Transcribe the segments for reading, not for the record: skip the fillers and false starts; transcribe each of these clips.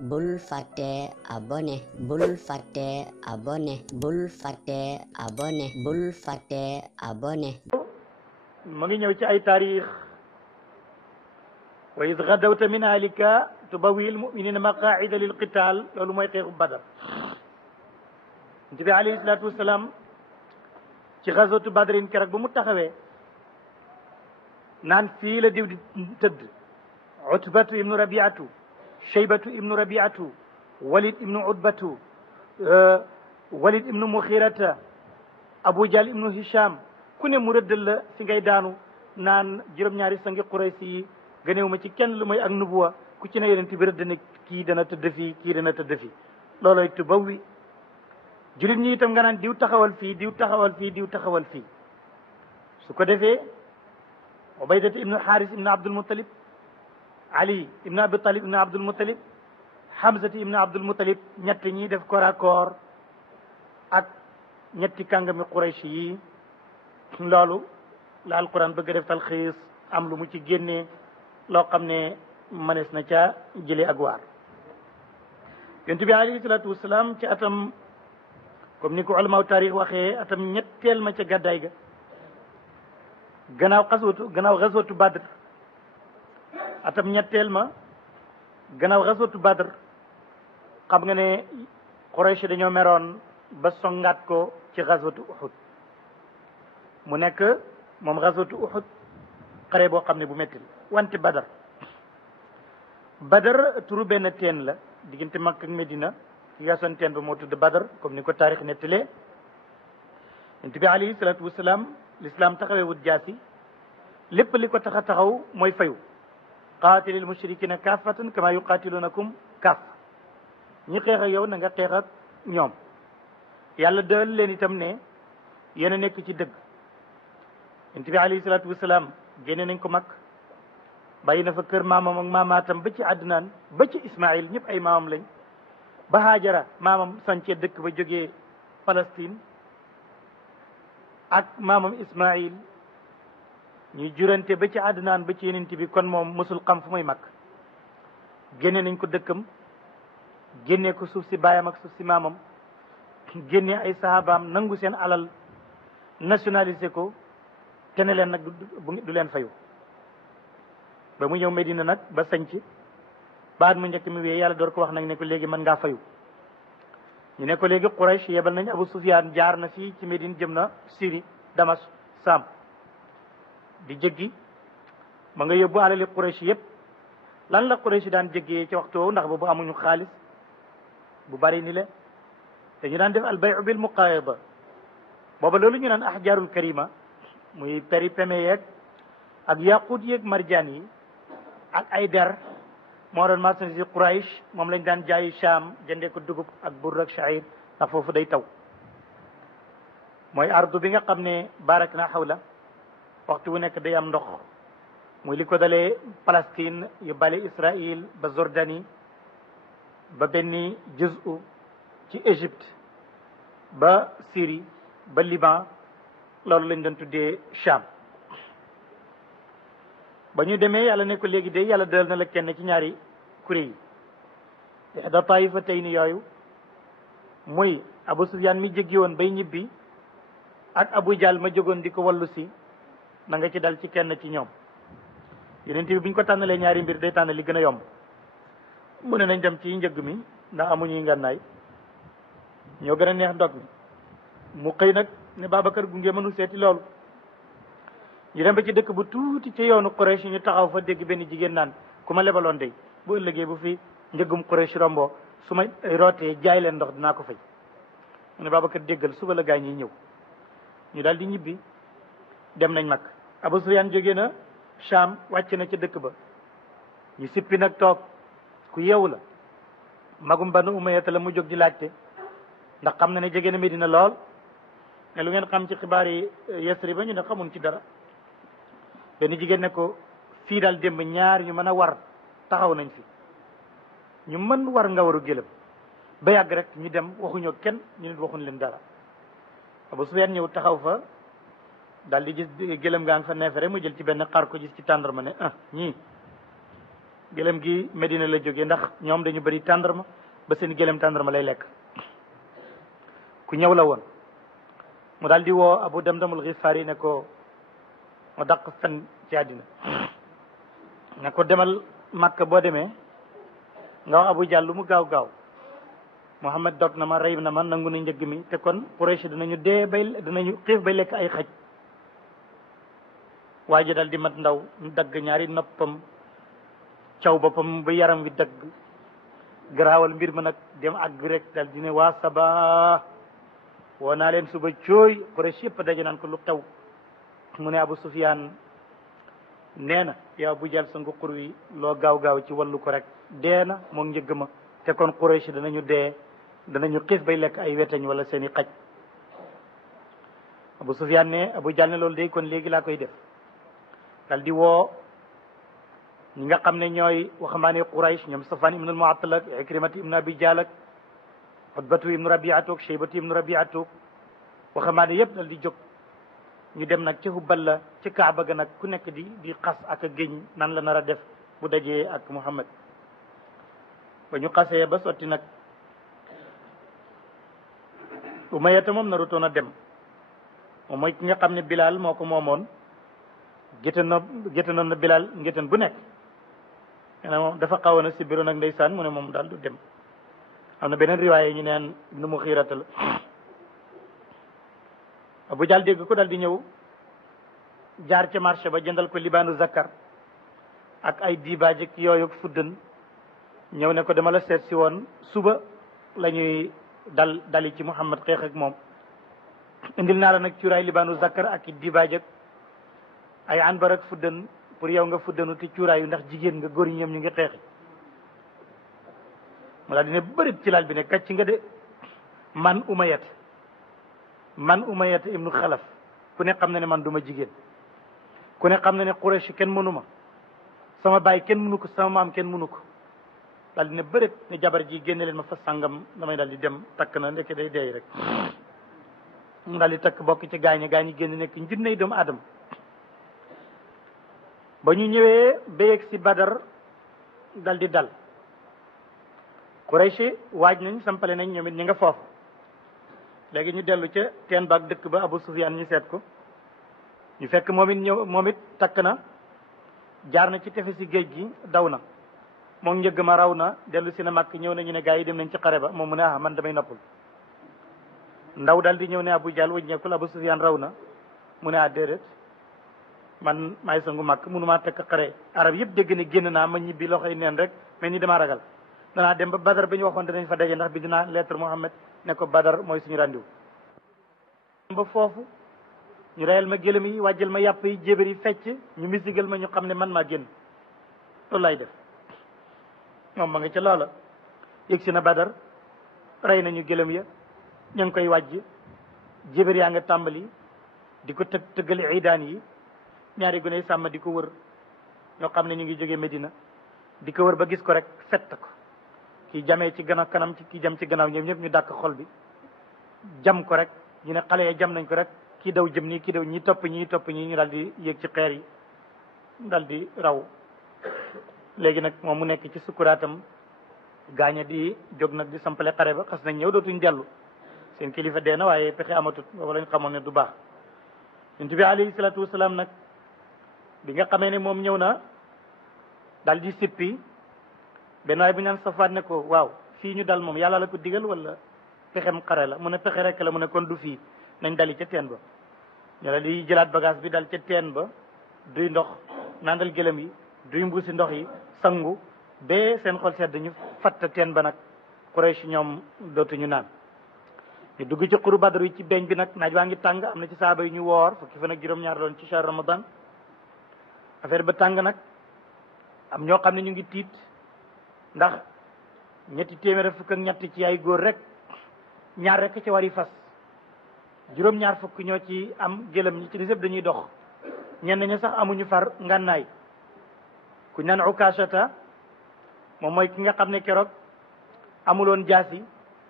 bul fàtte abonné bul fàtte abonné bul fàtte abonné bul fàtte abonné mu ngi ñëw ci ay taarix wa id gadawta min ahlika tubawwi lmuminina maqaida lil qital loolu mooy xeexu badar bi alayhi salaatu wasalaam ci gazwatu badrin keroog ba mu taxawee naan fii la diw di tëdd utbatu ibnu rabiatu shaybatu ibnu rabiatu walid ibnu utbatu walid ibnu muxirata abu jahl ibnu hisham ku ne mu rëddal la fi ngay daanu naan juróom-ñaari sangi quraysi yi gëneew ma ci kenn lu mooy ak nubuwa ku ci ne yonent bi rëdd ne kii dana tëdd fii kii dana tëdd fii looloy tubawwi julit ñi itam nga naan diw taxawal fii diw taxawal fii diw taxawal fii su ko defee ubaydata ibnu xaaris ibnu abdul muttalib ali ibnu abi talib ibnu abdul muttalib hamzati ibnu abdul muttalib ñett ñi def corps à corps ak ñetti kàngami quraysh yi loolu la alquran bëgg def talxiis am lu mu ci génnee loo xam ne mënees na ca jëlee ak waar yonent bi alayhi salaatu wasalaam ci atam comme ni ko ulamaaw taarix waxee atam ñetteel ma ca gàddaay ga gannaaw xaswatu badr atam ñetteel ma gannaaw xaswatu badr xam nga ne Quraysh dañoo meroon ba songaat ko ci xaswatu Uhud mu nekk moom xaswatu Uhud xare boo xam ne bu métti wante badar turu benn teen la diggante Makka ak Medina ki gasoon teen ba moo tudd badar comme ni ko taarix nettalee yonent bi alayhi salaatu wasalaam l'islam taxawee wut jaasi lépp li ko tax a taxaw mooy fayu qaatilil mushrikina kaafatan kama yuqaatilunakum kaaf ñi xeex ak yow na nga xeex ak ñoom yàlla dël leen itam ne yéen a nekk ci dëgg yonent bi alayhi salaatu wasalaam génne nañ ko mag bàyyi na fa kër maamam ak maamaatam ba ci Adnaan ba ci Ismaïl ñëpp ay maamam lañ ba Haajara maamam sancee dëkk ba jógee Palestine ak maamam Ismaïl ñuy jurante ba ci Adnaan ba ci yenent bi kon moom mësul xam fu muy mag génne nañ ko dëkkam génne ko suuf si baayam ak suuf si maamam génne ay sahabaam nangu seen alal nationalisé ko te ne leen nag du leen fayu ba mu ñëw Medina nag ba sanc baat mu njëkk mi wee yàlla door ko wax nag ne ko léegi mën ngaa fayu ñu ne ko léegi Quraysh yebal nañ Abu Sufyaan jaar na fii ci Medine jëm na Syrie Damas Sam di jéggi ma nga yóbbu alali Quraysh yëpp lan la Quraysh daan jéggee ci waxtu woowu ndax boobu amuñu xaalis bu bari ni le te ñu daan def albayu bil muqaayada booba loolu ñu naan ahjaarul karima muy peri peme yeeg ak yaqut yeeg marjaan yi ak ay der moo doon marchandise Quraysh moom lañ daan jaayi Sham jëndee ko dugub ak burr ak sha'ir ndax foofu day taw mooy ardu bi nga xam ne barak na xawla waxtu wu nekk day am ndox muy li ko dalee Palestine yu bale Israël ba Jordanie ba benn juzu ci Égypte ba Syrie ba Liban loolu lañ doon tuddee Sham ba ñu demee yàlla ne ko léegi de yàlla dal na la kenn ci ñaari kuréel yi ihda taifatayni yooyu muy Abu Sufyaan mi jéggi woon bay ñibbi ak Abu Jahl ma jógoon di ko wallu si na nga ci dal ci kenn ci ñoom yonent bi bu ñu ko tànnalee ñaari mbir day tànn li gën a yomb mu ne nañ dem ci njëgg mi ndax amuñuy ngànnaay ñoo gën a neex ndog mi mu xëy nag ne Babacar gunge mënul seeti loolu ñu dem ba ci dëkk bu tuuti ci yoonu Quraysh ñu taxaw fa dégg benn jigéen naan ku ma lebaloon day bu ëllëgee bu fi njëggum Quraysh rombo su ma rootee jaay leen ndox dinaa ko fay mu ne Babacar déggal suba la gaañ yi ñëw ñu daal di ñibbi dem nañ mag Abu Sufyaan jógee na Sham wàcc na ca dëkk ba ñu sippi nag toog ku yeewu la magum Banu Umayya la mu jóg di laajte ndax xam na ne jege na Medina lool ne lu ngeen xam ci xibaar yi Yasrib ba ñu ne xamuñ ci dara benn jigéen ne ko fii daal démb ñaar ñu mën a war taxaw nañ fi ñu mën war nga waru gëlëm ba yàgg rek ñu dem waxuñoo kenn ñu nit waxuñ leen dara Abu Sufyaan ñëw taxaw fa daal di gis gëlëm gaa nga fa neefere mu jël ci benn xar ko gis ci tàndarma ne ñii gëlëm gi Medina la jógee ndax ñoom dañu bëri tàndarma ba seen gëlëm tàndarma lay lekk. ku ñëw la woon mu daal di woo Abu Damdamul Xifaari ne ko ma dàq fen ci àddina ne ko demal Makka boo demee nga wax Abu Jahl lu mu gaaw gaaw Muhammad dog na ma rey na ma nangu na njëgg mi te kon Quraysh dinañu dee dinañu xiif bay lekk ay xaj. waa ji dal di mat ndaw ñu dagg ñaari noppam caw boppam ba yaram wi dagg garaawal mbir ma nag dem àgg rek dal di ne waa Saba woo naa leen suba cooy Quraysh yëpp daje naan ko lu xew mu ne Abu Sufyaan nee na yow Abu Jahl sa nguqur wi loo gaaw gaaw ci wallu ko rek dee na moom njëgg ma te kon Quraysh danañu dee danañu xiif bay lekk ay weteñ wala seeni xaj. Abu Sufyaan ne Abu Jahl ne loolu day kon léegi laa koy def dal di woo ñi nga xam ne ñooy waxambaane Quraysh ñoom Safaan ibnu al-Mu'attal ak Ikrimati ibnu Abi Jahl ak Utbatu ibnu Rabi'atu ak Shaybatu ibnu Rabi'atu waxambaane yëpp dal di jóg ñu dem nag ci Hubal la ci Kaaba ga nag ku nekk di xas ak a géñ nan la nar a def bu dajee ak Muhammad. ba ñu xasee ba sotti nag Umayyata moom narutoon a dem moom mooy ki nga xam ne Bilal moo ko moomoon géttanoon na Bilal ngéttan bu nekk nee na moom dafa xawoon a sibiru nag ndeysaan mu ne moom daal du dem. am na beneen riwaaye ñu neen nu mu xiirata la Abu Jahl dégg ko dal di ñëw jaar ca marché ba jëndal ko libaanu zakkar ak ay diibaaj ak yooyu fuddan ñëw ne ko dama la seet si woon suba la ñuy dali ci Muhammad xeex ak moom indil naa la nag cuuraay libaanu zakkar ak diibaaj ak ay anbar ak fuddan pour yow nga fuddanu te cuuraayu ndax jigéen nga góor ñi ñoom ñu ngi xeexi mu daal dina bërit ci laal bi ne kàcc nga de man Umayyat ibnu Xalaf ku ne xam na ne man duma jigéen ku ne xam na ne Quraysh kenn mënu ma sama baay kenn mënu ko sama maam kenn mënu ko daal dina bërit ne jabar ji génne leen ma fa sàngam damay daal di dem takk na ndeke day deey rek mu daal di takk bokk ci gaañi génn nekk njunney doomu aadama ba ñu ñëwee ba yegg si Badar dal di dal Quraysh waaj nañ sampale nañ ñoom it ñi nga foofu léegi ñu dellu ca teen baag dëkk ba Abu Sufyaan ñu seet ko ñu fekk moom it takk na jaar na ci tefesi géej gi daw na moom njëgg ma raw na dellu si na màkk ñëw nañu ne gaa yi dem nañ ci xare ba moom mu ne man damay noppul ndaw dal di ñëw ne Abu Jahl wëññeekul Abu Sufyaan raw na mu ne déedéet man maay sangu màkk mënumaa tekk xare arab yëpp dégg ne génn naa ma ñibbi loxoy neen rek mais ni damaa ragal danaa dem ba Badar ba ñu waxoon danañ fa daje ndax bi dinaa lettre Muhammad ne ko Badar mooy suñu rendiw ba foofu ñu reyal ma gëlëm yi wàjjal ma yàpp yi jébar yi fecc ñu misigal ma ñu xam ne man maa génn loolu lay def moom ma nga ca loola yëg si na Badar rey nañu gëlëm ya ñu ngi koy wàjj jébar yaa nga tàmbali di ko tëggali iidaan yi ñaari gune sàmm di ko wër ñoo xam ne ñu ngi jógee Medina di ko wër ba gis ko rek fett ko kii jamee ci gannaaw kanam ci kii jam ci gannaaw ñoom ñëpp ñu dàq xol bi jam ko rek ñu ne xale ya jam nañ ko rek kii daw jëm nii kii daw ñi topp ñi ñu daal di yéeg ci xeer yi dal di raw léegi nag moom mu nekk ci sukkuraatam gaañe di jóg nag di sampale xare ba xas nañ ñëw dootuñ dellu seen kilifa dee na waaye pexe amatut boobu lañ xamoon ne du baax yonent bi alayhi salaatu wasalaam nag bi nga xamee ne moom ñëw na dal di sippi benn waay bu ñaan Safaat ne ko waaw fii ñu dal moom yàlla la ko digal wala pexem xare la mu ne pexe rek la mu ne kon du fii nañ dali ca teen ba ñu la di jëlaat bagage bi dal ca teen ba duy ndox nandal gëlëm yi duy mbuusi ndox yi sangu bee seen xol sedd ñu fatt teen ba nag Quraysh ñoom dootuñu naan ñu dugg ci xuru Badar yi ci beñ bi nag naaj waa ngi tàng am na ci saaba yi ñu woor fukki fan ak juróom-ñaar doon ci shahr Ramadan affaire ba tàng nag am ñoo xam ne ñu ngi tiit ndax ñetti téeméer fukk ak ñett ci ay góor rek ñaar rek ci wari fas juróom-ñaar fukk ñoo ci am gëlëm ñi ci des yëpp dañuy dox ñenn ñi sax amuñu far ngànnaay ku naan Ukashata moom mooy ki nga xam ne keroog amuloon jaasi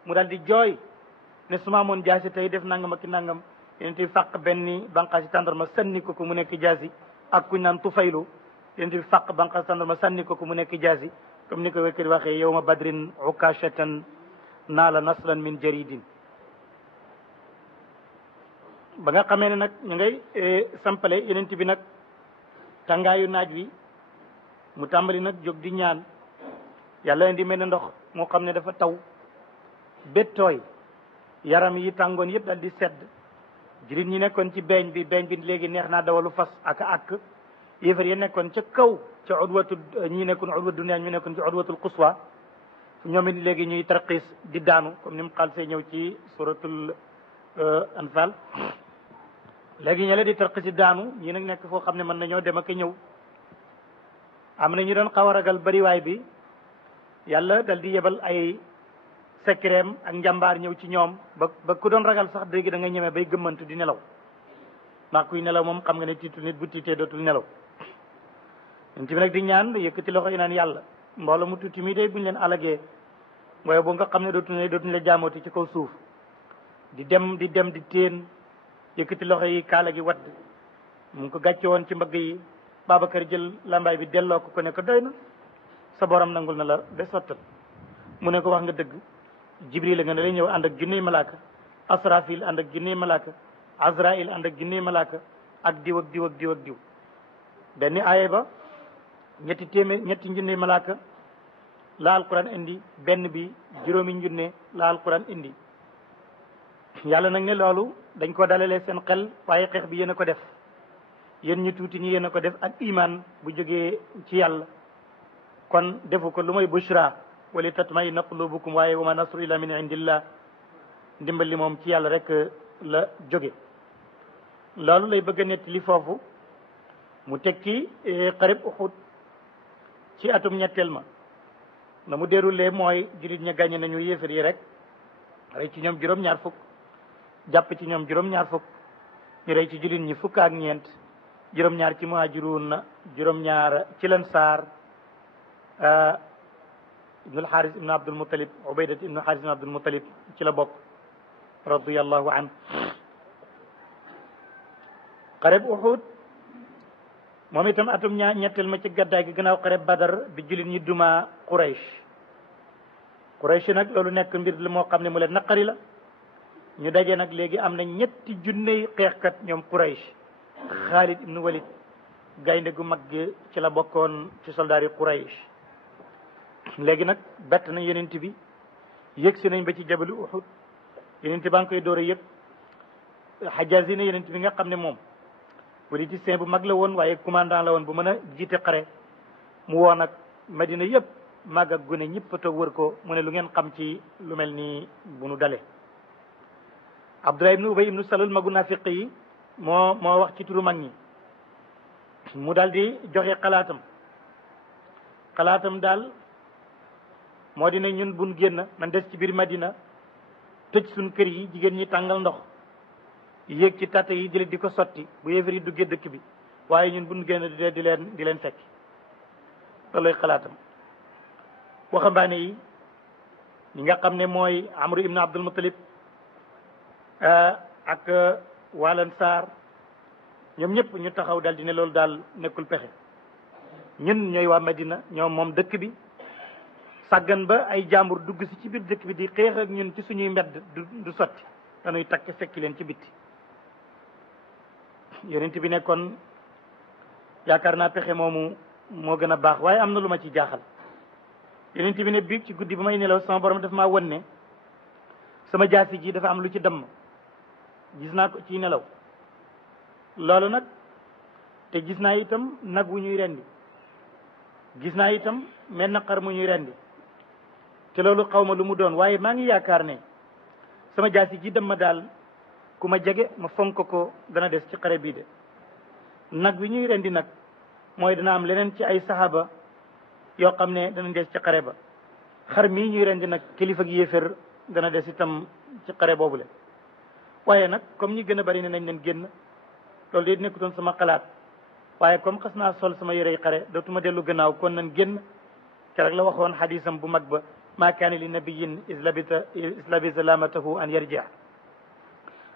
mu dal di jooy ne su ma amoon jaasi tey def nangam ak nangam yéen itam fàq benn bànqaasi tàndarma sànni ko mu nekk jaasi ak ku naan Tufaylu yonent bi fàq banqaas tàndarma sànni ko mu nekk jaasi comme ni ko wékkati waxee yawma badrin ukashatan naala naslan min jaridin. ba nga xamee ne nag ñu ngay sampale yonent bi nag tàngaayu naaj wi mu tàmbali nag jóg di ñaan yàlla indi mel ne ndox moo xam ne dafa taw béttooy yaram yi tàngoon yëpp dal di sedd jullit ñi nekkoon ci beeñ bi léegi neex naa dawalu fas ak yéefar yi nekkoon ca kaw ca udwatu ñi nekkoon udwatu dunya ñu nekkoon ci udwatul quswa ñoom it léegi ñuy tarqiis di daanu comme ni mu xaal see ñëw ci suratul anfal léegi ña la di tarqiis di daanu ñi nag nekk foo xam ne mën nañoo dem ak ñëw am na ñu doon xaw a ragal bariwaay bi yàlla dal di yebal ay secretam ak njàmbaar ñëw ci ñoom ba ku doon ragal sax léegi da nga ñeme bay gëmmantu di nelaw ndax kuy nelaw moom xam nga ne tiitu nit bu tiitee dootul nelaw ñun ci nag di ñaan yëkkati loxo yi naan yàlla mbooloo mu tuuti mii day buñ leen alagee waaye bu nga xam ne dootuñ la jaamooti ci kaw suuf di dem di teen yëkkati loxo yi kaala gi wadd mu ngi ko gàcce woon ci mbagg yi Babacar jël lambaay bi delloo ko ne ko doy na sa borom nangul na la ba sottal mu ne ko wax nga dëgg Jibril nga ne lay ñëw ànd ak junniy malaaka Asrafil ànd ak junniy malaaka Azrail ànd ak junniy malaaka ak diw ak diw ak diw ak diw benn aaye ba ñetti junniy malaaka la alquran indi benn bi juróomi njunne la alquran indi yàlla nag ne loolu dañ ko dalalee seen xel waaye xeex bi yéen a ko def yéen ñu tuuti ñi yéen a ko def ak iman bu jógee ci yàlla kon defu ko lu mooy bushra wali tatmainna qulubukum waaye wa ma nasru illa min indillah ndimbal li moom ci yàlla rek la jóge loolu lay bëgg a nettali foofu mu tekki xareb Uhud ci atum ñetteel ma na mu déroulé mooy jullit ña gàññe nañu yéefar yi rek rey ci ñoom juróom-ñaar fukk jàpp ci ñoom juróom-ñaar fukk ñu rey ci jullit ñi fukk ak ñeent juróom-ñaar ci muhaajiruun juróom-ñaar ci lansaar ibnul xaaris ibnu abdul mutalib ubaydat ibnu xaaris ibnu abdul mutalib ci la bokk radiyallahu an xareb Uhud moom itam atum ñetteel ma ci gaddaay gi gannaaw xareb Badar bi jullit ñi duma Quraysh nag loolu nekk mbir li moo xam ne mu leen naqari la ñu daje nag léegi am na ñetti junney xeexkat ñoom Quraysh Xaalid ibnu Walid gaynde gu mag gi ci la bokkoon ci soldaar yi Quraysh léegi nag bett nañ yonent bi yëg si nañ ba ci jabalu Uhud yonent baa ngi koy door a yëg Xajaaz ne yonent bi nga xam ne moom politicien bu mag la woon waaye commandant la woon bu mën a jiite xare mu woo nag Madina yëpp mag ak gune ñëpp a toog wër ko mu ne lu ngeen xam ci lu mel nii bu nu dalee Abdullah ibnu Ubay ibnu Salul magu naafiq yi moo wax ci turu mag ñi mu daal di joxe xalaatam daal moo di ne ñun buñ génn man des ci biir Madina tëj suñ kër yi jigéen ñi tàngal ndox yéeg ci tàtte yi jële di ko sotti bu yéefar yi duggee dëkk bi waaye ñun buñ génn di leen fekk looloy xalaatam waxambaane yi ñi nga xam ne mooy Amru ibnu Abdul Muttalib ak waalan Saar ñoom ñëpp ñu taxaw daal di ne loolu daal nekkul pexe ñun ñooy waa Madina ñoom moom dëkk bi sàggan ba ay jàmbur dugg si ci biir dëkk bi di xeex ak ñun ci suñuy mbedd du sotti dañuy takk fekki leen ci bitti yonent bi nekkoon yaakaar naa pexe moomu moo gën a baax waaye am na lu ma ci jaaxal yonent bi ne biig ci guddi ba may nelaw sama borom daf maa won ne sama jaasi ji dafa am lu ci damm gis naa ko ci nelaw loolu nag te gis naa itam nag wu ñuy rendi gis naa itam mel na xar mu ñuy rendi te loolu xaw ma lu mu doon waaye maa ngi yaakaar ne sama jaasi ji dem ma daal ku ma jege ma fonk ko dana des ci xare bii de nag wi ñuy rendi nag mooy dana am leneen ci ay saxaaba yoo xam ne dana des ci xare ba xar mii ñuy rendi nag kilifa gi yéefér dana des itam ci xare boobule waaye nag comme ñi gën a bari ne nañ leen génn loolu de nekkutoon sama xalaat waaye comme xas naa sol sama yërey xare dootuma dellu gannaaw kon nañ génn te rek la waxoon xadisam bu mag ba maa kaana li nabiyin islabisa lamatahu an yarjia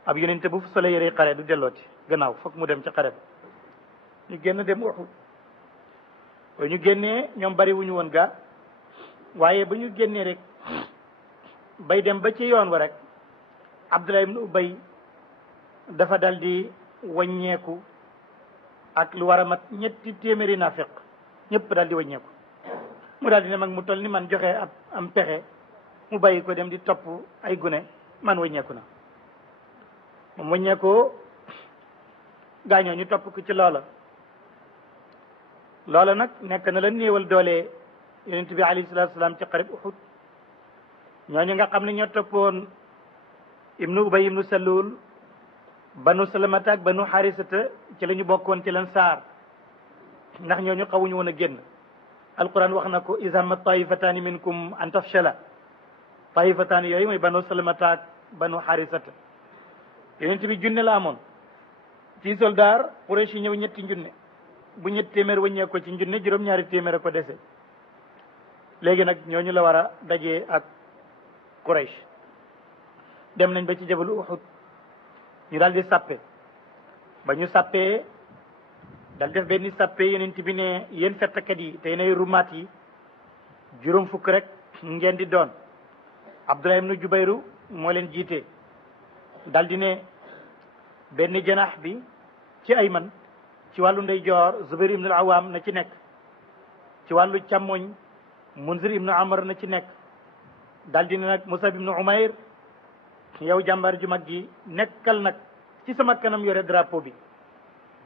ab yonente bu fu sole yërey xare du dellooti gannaaw foog mu dem ci xare ba ñu génn dem Uhud ba ñu génnee ñoom bari wuñu woon ga waaye ba ñu génnee rek bay dem ba ci yoon wa rek Abdullah ibn Ubay dafa dal di wàññeeku ak lu war a mat ñetti téeméeri naafiq ñëpp dal di wàññeeku mu daal di ne mag mu toll ni man joxe am pexe mu bàyyi ko dem di topp ay gune man wàññeeku na moom wàññeekoo gaañoo ñu topp ko ci loola nag nekk na la néewal doole yonent bi alayhi salaatu salaam ci xareb Uhud ñooñu nga xam ne ñoo toppoon ibnu Ubay ibnu Salul banu Salamata ak banu Xaarisata ci la ñu bokkoon ci lan saar ndax ñooñu xawuñu woon a génn alquran wax na ko iz hamma taifataani minkum an tafshala taifataani yooyu mooy banu Salamata ak banu Xaarisata yonent bi junne la amoon ci soldaar Quraysh yi ñëw ñetti junne bu ñetti téeméer wàññee ko ci junne juróom-ñaari téeméer a ko dese léegi nag ñooñu la war a dajee ak Quraysh dem nañ ba ci jabalu Uhud ñu daal di sàppe ba ñu sàppee dal def benn sàppe yonent bi ne yéen fettakat yi tey nay rumaat yi juróom fukk rek ngeen di doon Abdullah ibnu Jubayru moo leen jiite dal di ne benn janax bi ci ayman ci wàllu ndeyjoor Zubair ibnu al-Awwam na ci nekk ci wàllu càmmoñ Munzir ibnu Amr na ci nekk dal di ne nag Musab ibnu Umayr yow jàmbaar ju mag gi nekkal nag ci sama kanam yore drapeau bi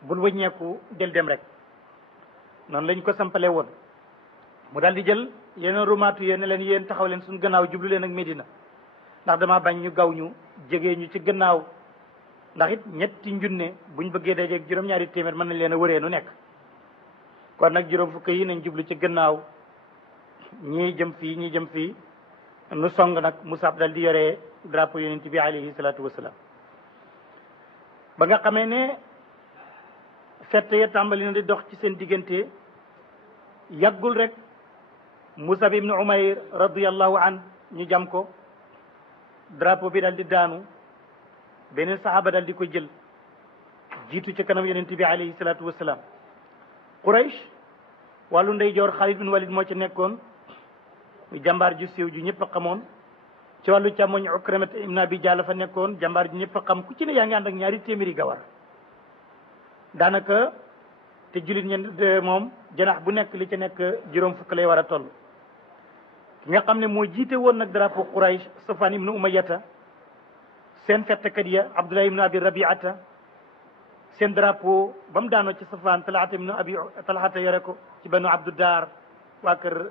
bul wëññeeku del dem rek noonu lañ ko sampale woon mu daal di jël yeneen rumaatu yéen ne leen yéen taxaw leen suñu gannaaw jublu leen ak Medina ndax dama bañ ñu gaw ñu jege ñu ci gannaaw ndax it ñetti njunne buñ bëggee dajeeg juróom-ñaari téeméer mën nañ leen a wëree nu nekk kon nag juróom fukk yi nañ jublu ci gannaaw ñii jëm fii ñii jëm fii nu song nag Musab dal di yore drapeau yonent bi alayhi salaatu wasalaam ba nga xamee ne fett ya tàmbali na di dox ci seen diggante yàggul rek Musab ibnu Umayr radiyallahu an ñu jam ko drapeau bi dal di daanu beneen saxaaba dal di ko jël jiitu ci kanam yonent bi alayhi salaatu wasalaam Quraysh wàllu ndeyjoor Xaalid bin Walid moo ci nekkoon muy jàmbaar ju siiw ju ñëpp a xamoon ci wàllu càmmoñ Ukrimat ibn Abi Jahl fa nekkoon jàmbaar ju ñëpp a xam ku ci ne yaa ngi ànd ak ñaari téeméeri gawar daanaka te jullit ñen moom janax bu nekk li ci nekk juróom fukk lay war a toll ki nga xam ne moo jiite woon nag drapeau Quraysh Safwan ibnu Umayyata seen fettkat ya Abdullah ibnu Abi Rabiata seen drapeau ba mu daanoo ci Safwan Talhata yore ko ci banu Abdu Daar waa kër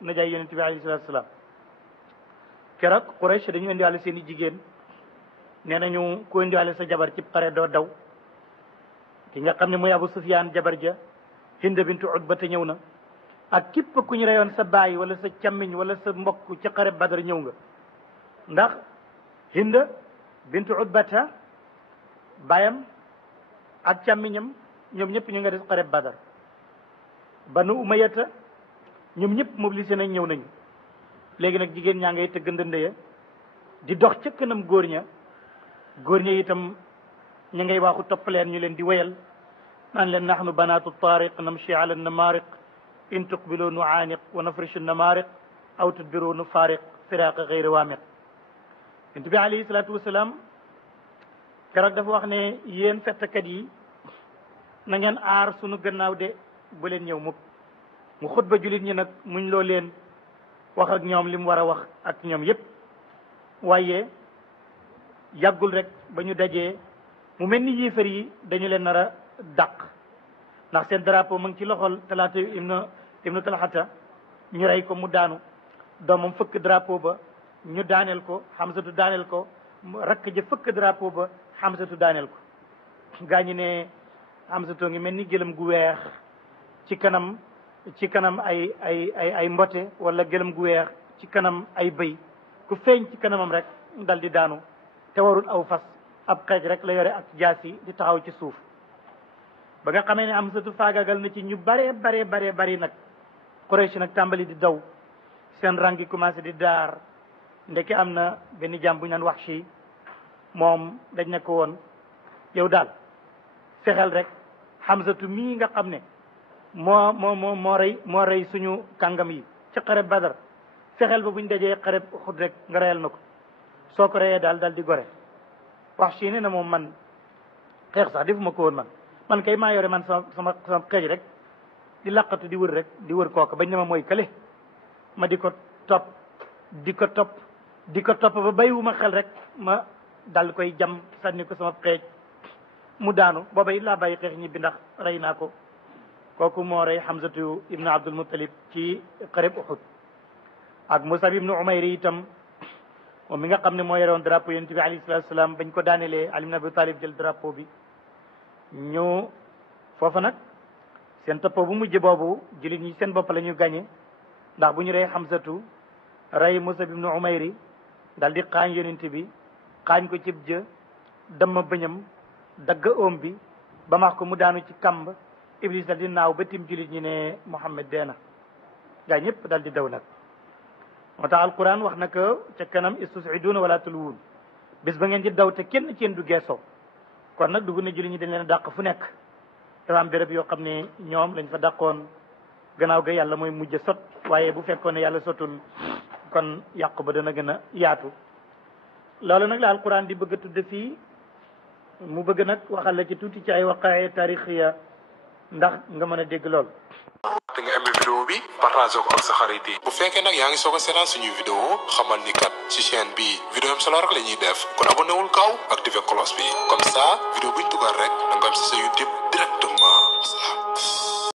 najaay yonent bi alayhi salaatu salaam keroog Quraysh dañu indiwaale seen i jigéen nee nañu ku indiwaale sa jabar ci pare doo daw ki nga xam ne mooy Abu Sufyaan jabar ja Hind bintu Utba te ñëw na ak képp ku ñu reyoon sa baay wala sa càmmiñ wala sa mbokk ci xare Badar ñëw nga ndax Hind bintu Utbata baayam ak càmmiñam ñoom ñëpp ñu nga des xare Badar Banu Umayyata ñoom ñëpp mobilisé nañ ñëw nañu léegi nag jigéen ñaa ngay tëgg ndënd ya di dox ca kanam góor ña itam ñu ngay waaxu topp leen ñu leen di wéyal naan leen nahnu banaatu taariq namshi ala namariq in tuqbilu nuaaniq wa nafrishu namariq aw tudbiru nu faariq firaqa gayri waamiq yonent bi alayhi salaatu wasalaam keroog dafa wax ne yéen fettkat yi na ngeen aar sunu gannaaw de bu leen ñëw mukk mu xutba jullit ñi nag muñ loo leen wax ak ñoom li mu war a wax ak ñoom yépp waaye yàggul rek ba ñu dajee mu mel ni yéefar yi dañu leen nar a dàq ndax seen drapeau mu ngi ci loxol Talaata ibnu Talhata ñu rey ko mu daanu doomam fëkk drapeau ba ñu daaneel ko Hamzatu daaneel ko rakk ja fëkk drapeau ba Hamzatu daaneel ko gaañu ne Hamzatu ngi mel ni gëlëm gu weex ci kanam ay mbote wala gëlëm gu weex ci kanam ay bëy ku feeñ ci kanamam rek dal di daanu te warul aw fas ab xeej rek la yore ak jaasi di taxaw ci suuf ba nga xamee ne Hamzatu faagagal na ci ñu bare bari nag Quraysh nag tàmbali di daw seen rang yi commencé di daar ndeke am na benn jaam bu ñu naan Wahshi moom dañ ne ko woon yow daal fexeel rek Hamzatu mii nga xam ne moo rey suñu kàngam yi ci xareb Badar fexeel ba buñ dajee xareb Uhud rek nga reyal na ko soo ko reyee daal di gore wax si ne na moom man xeex sax defuma ko woon man kay maa yore man sama xeej rek di laqatu di wër kooka bañ ne ma mooy kële ma di ko topp ba bàyyiwuma xel rek ma dal koy jam sànni ko sama xeej mu daanu booba it laa bàyyi xeex ñibbi ndax rey naa ko kooku moo rey Hamzatu ibnu Abdul Muttalib ci xareb Uhud ak Musab ibnu Umayr itam moom mi nga xam ne moo yore woon drapeau yonent bi alayhi salaatu salaam bañ ko daanelee Ali ibn Abi Talib jël drapeau bi ñu foofa nag seen toppoo bu mujj boobu jullit ñi seen bopp la ñu gañe ndax bu ñu rey Hamzatu rey Musab ibnu Umayr dal di xaañ yonent bi xaañ ko cib jë dama bëñam dagg oom bi ba max ko mu daanu ci kamb Iblis dal di naaw ba tim jullit ñi ne Muhammad dee na gaa ñëpp dal di daw nag moo tax alquran wax na ko ca kanam istus'iduuna wala tulwuun bis ba ngeen di daw te kenn ci yéen du geesoo kon nag dugg na jullit ñi dañ leen a dàq fu nekk dafa am béréb yoo xam ne ñoom lañ fa dàqoon gannaaw ga yàlla mooy mujj sot waaye bu fekkoon ne yàlla sotul kon yàqu ba dana gën a yaatu loolu nag la alquran di bëgg a tudd fii mu bëgg nag waxal la ci tuuti ci ay waqaaye taarixiya ndax nga mën a dégg lool. te nga aimé vidéo bi partagé ko ak sa xarit yi bu fekkee nag yaa ngi soog a seetaan suñuy vidéo xamal ni kat ci chaîne bi vidéo am solo rek la ñuy def kon abonné wul gaaw activé cloche bi comme ça vidéo buñ dugal rek da nga am si sa YouTube directement